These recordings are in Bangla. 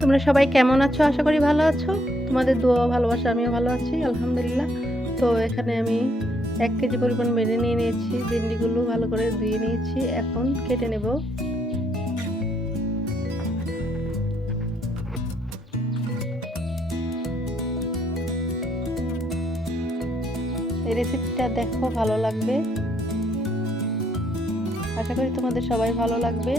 তোমরা সবাই কেমন আছো? আশা করি ভালো আছো। তোমাদের দোয়া ভালোবাসা আমিও ভালো আছি আলহামদুলিল্লাহ। তো এখানে আমি ১ কেজি পরিমাণ ভেন্ডি নিয়ে নিয়েছি। ভেন্ডিগুলো ভালো করে ধুয়ে নিয়েছি। এখন কেটে নেব। এই রেসিপিটা দেখো, ভালো লাগবে। আশা করি তোমাদের সবাই ভালো লাগবে।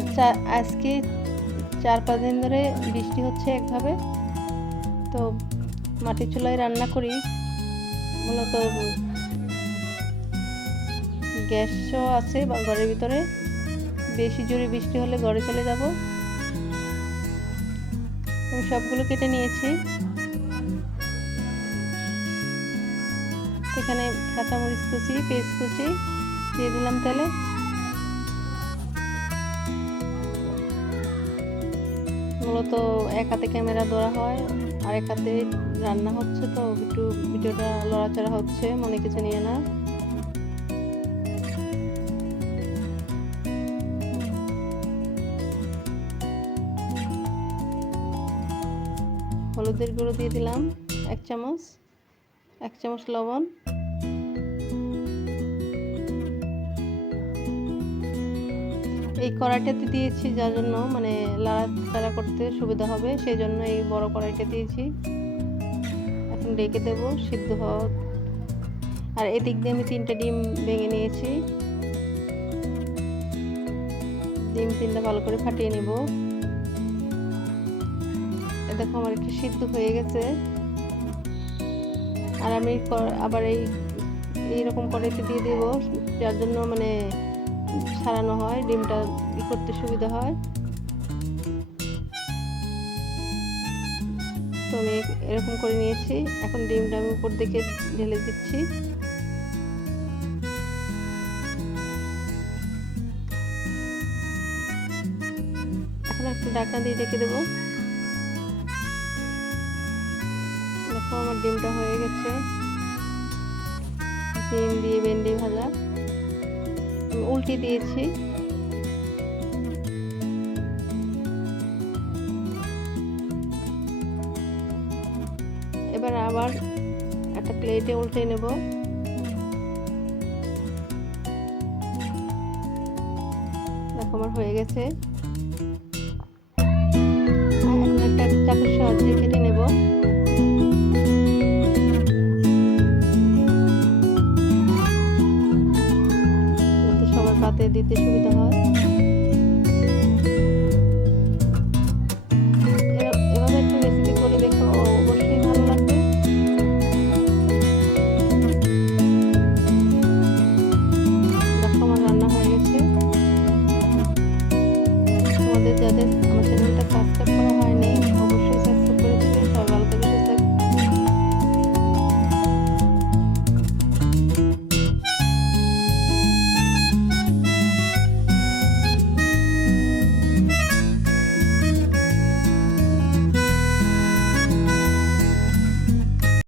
আচ্ছা, আজকে ৪-৫ দিন ধরে বৃষ্টি হচ্ছে একভাবে। তো মাটির চুলায় রান্না করি। মূলত গ্যাসও আছে বা ঘরের ভিতরে। বেশি জোরে বৃষ্টি হলে ঘরে চলে যাব। আমি সবগুলো কেটে নিয়েছি। এখানে কাঁচামরিচ কুচি, পেঁয়াজ কুচি দিয়ে দিলাম তেলে। মূলত এক হাতে ক্যামেরা ধরা হয় আর এক হাতে রান্না হচ্ছে, তো একটু ভিডিওটা লড়াচড়া হচ্ছে, মনে কিছু নিয়ে না। হলুদের গুঁড়ো দিয়ে দিলাম ১ চামচ, ১ চামচ লবণ, এই কড়াইটাতে দিয়েছি যার জন্য মানে লাড়াচাড়া করতে সুবিধা হবে, সেই জন্য এই বড় কড়াইটা দিয়েছি। এখন ঢেকে দেবো সিদ্ধ হওয়া। আর এদিক দিয়ে আমি 3টে ডিম ভেঙে নিয়েছি। ডিম 3টা ভালো করে ফাটিয়ে নেব। দেখো আমার একটু সিদ্ধ হয়ে গেছে। আর আমি আবার এইরকম কড়াইতে দিয়ে দেবো, যার জন্য মানে ছাড়ানো হয়, ডিমটা করতে সুবিধা হয়। তো আমি এরকম করে নিয়েছি। এখন ডিমটা আমি উপর দিকে ঢেলে দিচ্ছি। এখন একটু ঢাকনা দিয়ে ঢেকে দেবো। দেখো আমার ডিমটা হয়ে গেছে। ডিম দিয়ে ভেন্ডি ভাজা আমি উল্টে দিয়েছি। এবার আবার একটা প্লেটে উল্টে নেব। দেখো আমার হয়ে গেছে। এখন একটা চাকুর সাহায্যে কেটে নেব। যাতে সবার পাতে দিতে সুবিধা হয়।